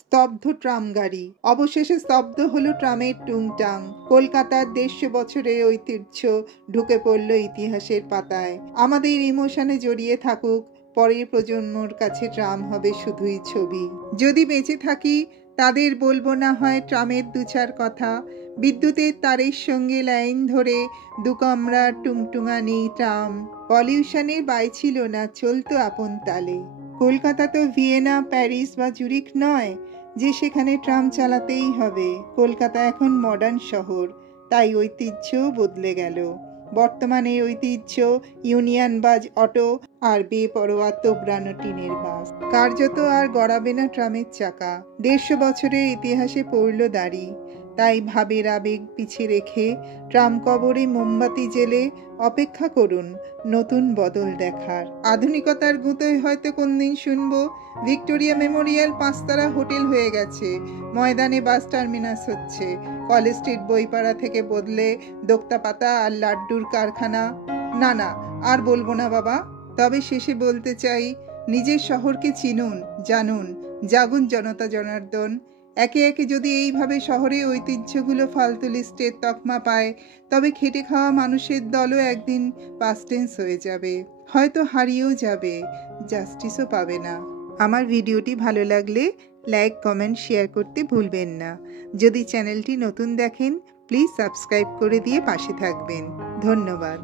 স্তব্ধ ট্রাম গাড়ি। অবশেষে স্তব্ধ হলো ট্রামের টুংটাং। কলকাতার 150 বছরের ঐতিহ্য ঢুকে পড়ল ইতিহাসের পাতায়। আমাদের ইমোশনে জড়িয়ে থাকুক, পরের প্রজন্মর কাছে ট্রাম হবে শুধুই ছবি। যদি বেঁচে থাকি তাদের বলবো না হয় ট্রামের দুচার কথা। বিদ্যুতের তারের সঙ্গে লাইন ধরে দুকামরা টুংটুঙানি ট্রাম। পলিউশনের বাই ছিল না, চলতো আপন তালে। কলকাতা তো ভিয়েনা, প্যারিস বা জুরিক নয় যে সেখানে ট্রাম চালাতেই হবে। কলকাতা এখন মডার্ন শহর, তাই ঐতিহ্যও বদলে গেল। বর্তমানে ঐতিহ্য ইউনিয়ন বাজ অটো আর বেপরোয়া তোবড়ানো টিনের বাস। কার্যত আর গড়াবে না ট্রামের চাকা। 150 বছরের ইতিহাসে পড়ল দাড়ি। তাই ভাবের আবেগ পিছে রেখে ট্রাম কবরে মোমবাতি জেলে অপেক্ষা করুন নতুন বদল দেখার। আধুনিকতার গুঁতোয় হয়তো কোনদিন শুনবো ভিক্টোরিয়া মেমোরিয়াল 5 তারা হোটেল হয়ে গেছে, ময়দানে বাস টার্মিনাস হচ্ছে, কলেজ স্ট্রিট বইপাড়া থেকে বদলে দোক্তাপাতা আর লাড্ডুর কারখানা। না না, আর বলবো না বাবা। তবে শেষে বলতে চাই, নিজের শহরকে চিনুন, জানুন, জাগুন জনতা জনার্দন। একে একে যদি এইভাবে শহরের ঐতিহ্যগুলো ফালতু লিস্টের তকমা পায়, তবে খেটে খাওয়া মানুষের দলও একদিন পাস্ট টেন্স হয়ে যাবে, হয়তো হারিয়েও যাবে, জাস্টিসও পাবে না। আমার ভিডিওটি ভালো লাগলে লাইক, কমেন্ট, শেয়ার করতে ভুলবেন না। যদি চ্যানেলটি নতুন দেখেন প্লিজ সাবস্ক্রাইব করে দিয়ে পাশে থাকবেন। ধন্যবাদ।